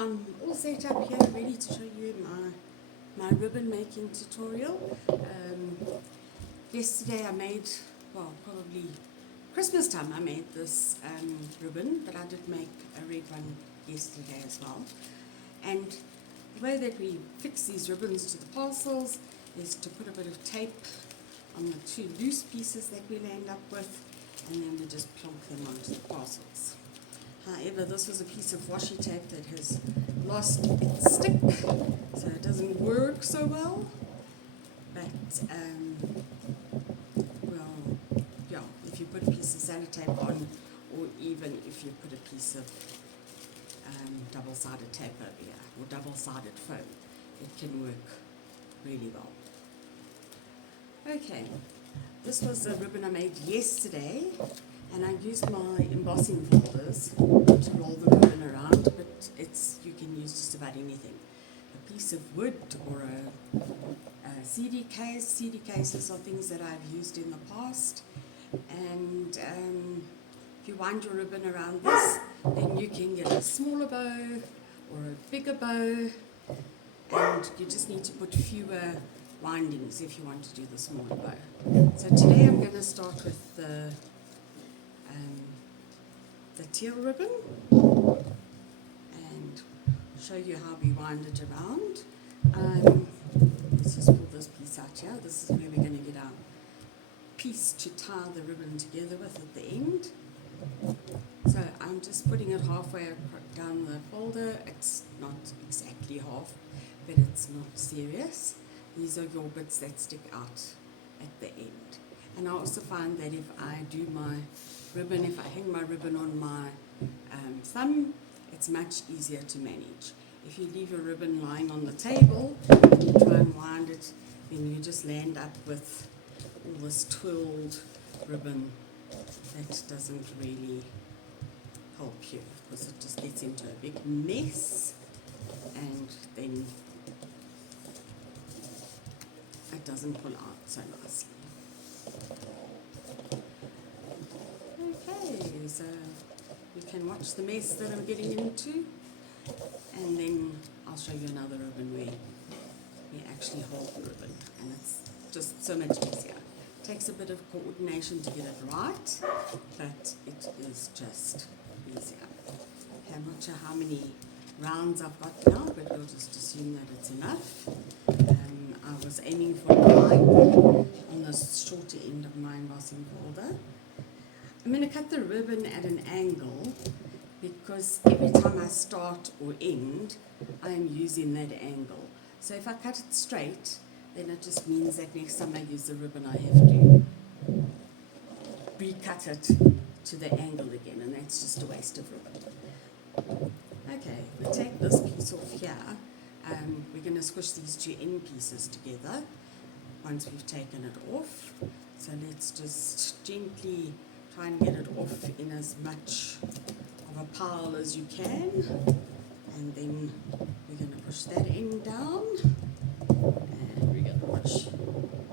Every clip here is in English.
I'm all set up here, ready to show you my ribbon making tutorial. Yesterday I made, well, probably Christmas time I made this ribbon, but I did make a red one yesterday as well. And the way that we fix these ribbons to the parcels is to put a bit of tape on the two loose pieces that we'll end up with, and then we just plonk them onto the parcels. However, this was a piece of washi tape that has lost its stick, so it doesn't work so well. But, well, yeah, if you put a piece of sellotape on, or even if you put a piece of double-sided tape over here, or double-sided foam, it can work really well. Okay, this was a ribbon I made yesterday, and I used my embossing folders to roll the ribbon around, but you can use just about anything. A piece of wood or a CD case. CD cases are things that I've used in the past, and if you wind your ribbon around this, then you can get a smaller bow or a bigger bow, and you just need to put fewer windings if you want to do the smaller bow. So today I'm going to start with the teal ribbon and show you how we wind it around. Let's just pull this piece out here. This is where we're going to get our piece to tie the ribbon together with at the end. So I'm just putting it halfway down the folder. It's not exactly half, but it's not serious. These are your bits that stick out at the end. And I also find that if I do my ribbon, if I hang my ribbon on my thumb, it's much easier to manage. If you leave your ribbon lying on the table and you try and wind it, then you just land up with all this twirled ribbon that doesn't really help you, because it just gets into a big mess, and then it doesn't pull out so nicely. Okay, so you can watch the mess that I'm getting into, and then I'll show you another ribbon where we actually hold the ribbon, and it's just so much easier. It takes a bit of coordination to get it right, but it is just easier. Okay, I'm not sure how many rounds I've got now, but we'll just assume that it's enough. I was aiming for 9 on the shorter end of my embossing folder. I'm going to cut the ribbon at an angle, because every time I start or end, I am using that angle. So if I cut it straight, then it just means that next time I use the ribbon, I have to recut it to the angle again, and that's just a waste of ribbon. Okay, we take this piece off here. We're going to squish these two end pieces together once we've taken it off. So let's just gently try and get it off in as much of a pile as you can, and then we're going to push that end down, and we're going to push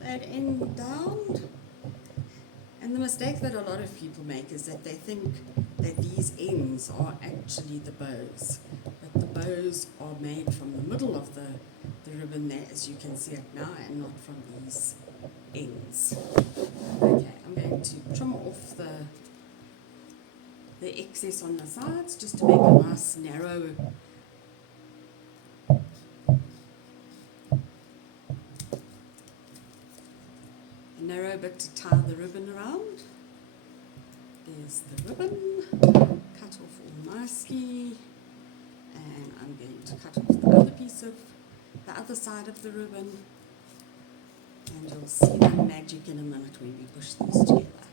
that end down. And the mistake that a lot of people make is that they think that these ends are actually the bows, but the bows are made from the middle of the ribbon there, as you can see it now, and not from these ends. Okay, I'm going to trim off the excess on the sides just to make a nice narrow bit to tie the ribbon around. There's the ribbon, cut off all nicely, and I'm going to cut off the other piece of the other side of the ribbon, and you'll see the magic in a minute when we push these together.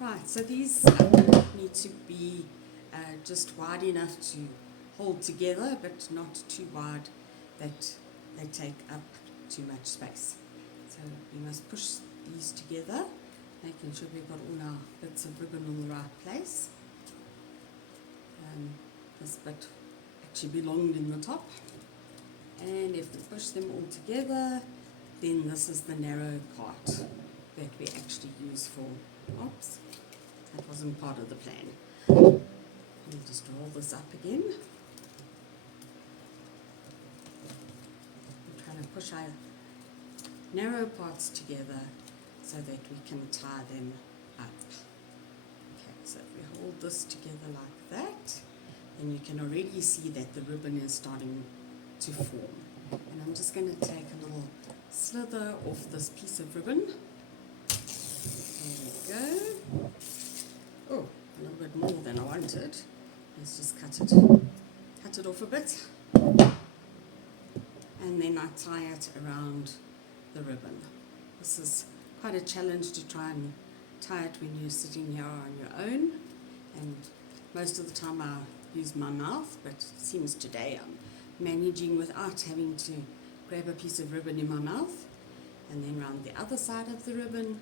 Right, so these need to be just wide enough to hold together, but not too wide that they take up too much space. So we must push these together, making sure we've got all our bits of ribbon in the right place. This bit actually belonged in the top. And if we push them all together, then this is the narrow part that we actually use for, oops, that wasn't part of the plan. We'll just roll this up again. I'm trying to push our narrow parts together so that we can tie them up. Okay, so if we hold this together like that, then you can already see that the ribbon is starting to form. And I'm just going to take a little slither off this piece of ribbon. There we go. Oh, a little bit more than I wanted. Let's just cut it off a bit. And then I tie it around the ribbon. This is quite a challenge to try and tie it when you're sitting here on your own. And most of the time I use my mouth, but it seems today I'm managing without having to grab a piece of ribbon in my mouth. And then round the other side of the ribbon,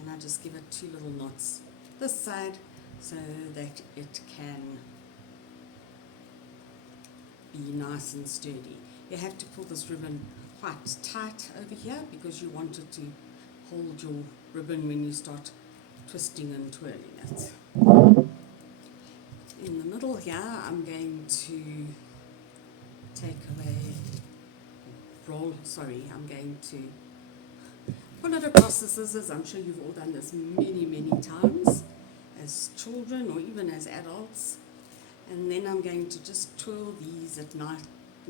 and I just give it 2 little knots this side so that it can be nice and sturdy. You have to pull this ribbon quite tight over here because you want it to hold your ribbon when you start twisting and twirling it. In the middle here, I'm going to I'm going to pull it across the scissors. I'm sure you've all done this many times as children or even as adults. And then I'm going to just twirl these at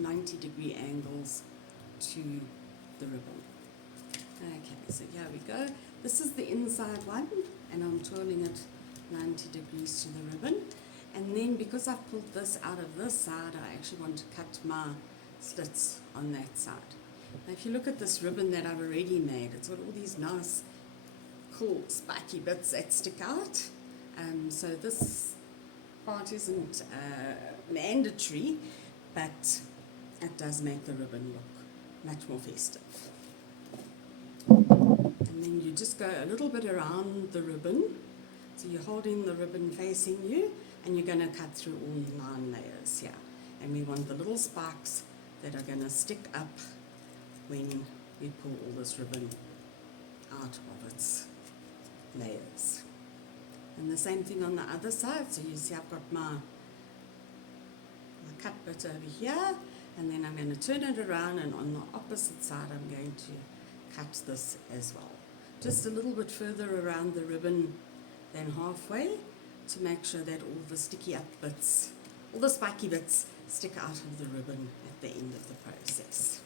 90-degree angles to the ribbon. Okay, so here we go. This is the inside one, and I'm twirling it 90 degrees to the ribbon. And then because I've pulled this out of this side, I actually want to cut my slits on that side. Now if you look at this ribbon that I've already made, it's got all these nice, cool, spiky bits that stick out. So this part isn't mandatory, but it does make the ribbon look much more festive. And then you just go a little bit around the ribbon. So you're holding the ribbon facing you, and you're going to cut through all 9 layers here. And we want the little sparks that are going to stick up when we pull all this ribbon out of its layers. And the same thing on the other side. So you see I've got my cut bit over here, and then I'm going to turn it around, and on the opposite side I'm going to cut this as well. Just a little bit further around the ribbon than halfway to make sure that all the sticky up bits, all the spiky bits stick out of the ribbon at the end of the process.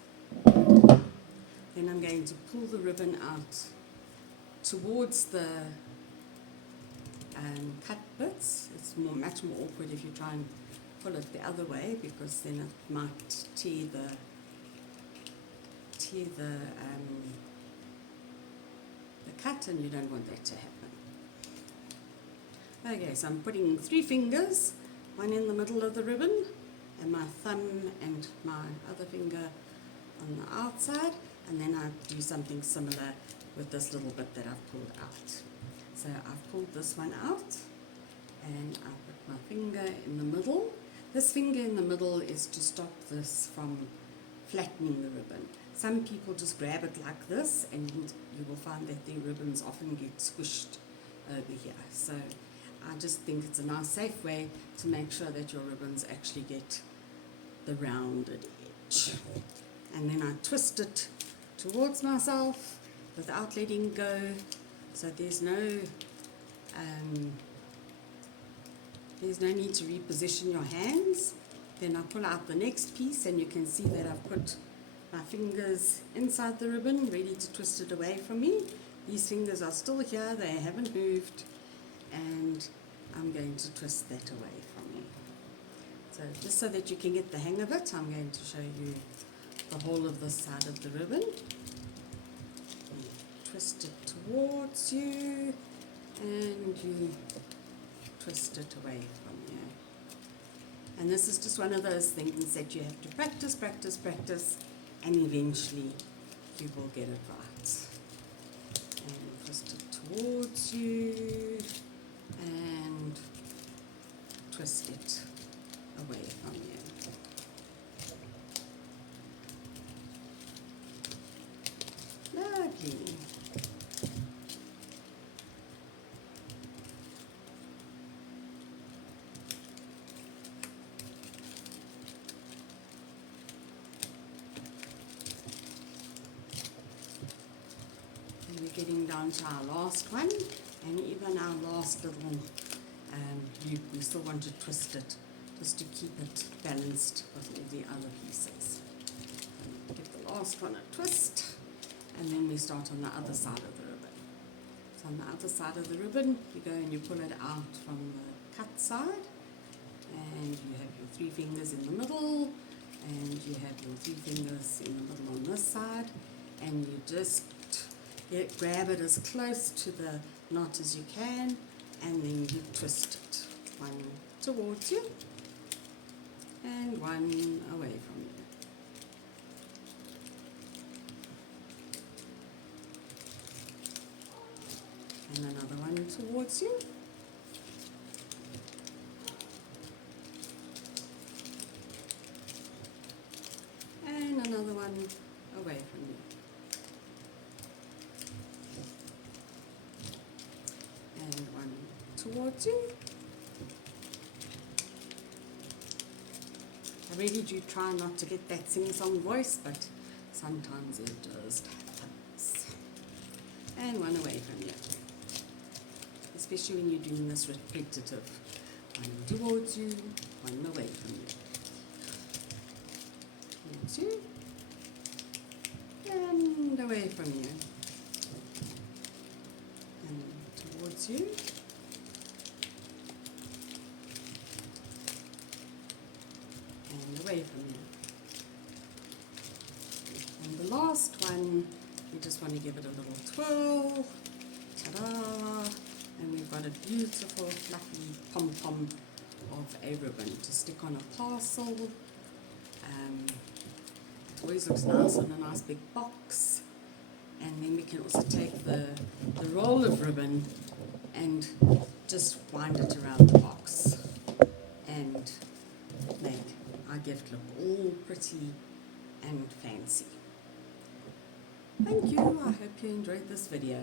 Then I'm going to pull the ribbon out towards the cut bits. It's much more awkward if you try and pull it the other way, because then it might tear the cut, and you don't want that to happen. Okay, so I'm putting 3 fingers, one in the middle of the ribbon, and my thumb and my other finger on the outside, and then I do something similar with this little bit that I've pulled out. So I've pulled this one out, and I put my finger in the middle. This finger in the middle is to stop this from flattening the ribbon. Some people just grab it like this, and you will find that their ribbons often get squished over here. So I just think it's a nice, safe way to make sure that your ribbons actually get the rounded edge. And then I twist it towards myself without letting go, so there's no need to reposition your hands. Then I pull out the next piece, and you can see that I've put my fingers inside the ribbon, ready to twist it away from me. These fingers are still here, they haven't moved, and I'm going to twist that away from me. So just so that you can get the hang of it, I'm going to show you the whole of this side of the ribbon. You twist it towards you, and you twist it away from you. And this is just one of those things that you have to practice, and eventually you will get it right. And twist it towards you, and twist it away from you. Lovely. getting down to our last one, and even our last little loop, we still want to twist it just to keep it balanced with all the other pieces. Give the last one a twist, and then we start on the other side of the ribbon. So on the other side of the ribbon, you go and you pull it out from the cut side, and you have your 3 fingers in the middle, and you have your 3 fingers in the middle on this side, and you just grab it as close to the knot as you can, and then you twist it. One towards you, and one away from you. And another one towards you. And another one away from you. And one towards you. I really do try not to get that sing-song voice, but sometimes it just happens. And one away from you. Especially when you're doing this repetitive. One towards you, one away from you. Towards you, and away from you. And towards you. And away from you. And the last one, you just want to give it a little twirl. Ta-da! And we've got a beautiful fluffy pom-pom of a ribbon to stick on a parcel. It always looks nice in a nice big box. And then we can also take the roll of ribbon and just wind it around the box and make our gift look all pretty and fancy. Thank you. I hope you enjoyed this video.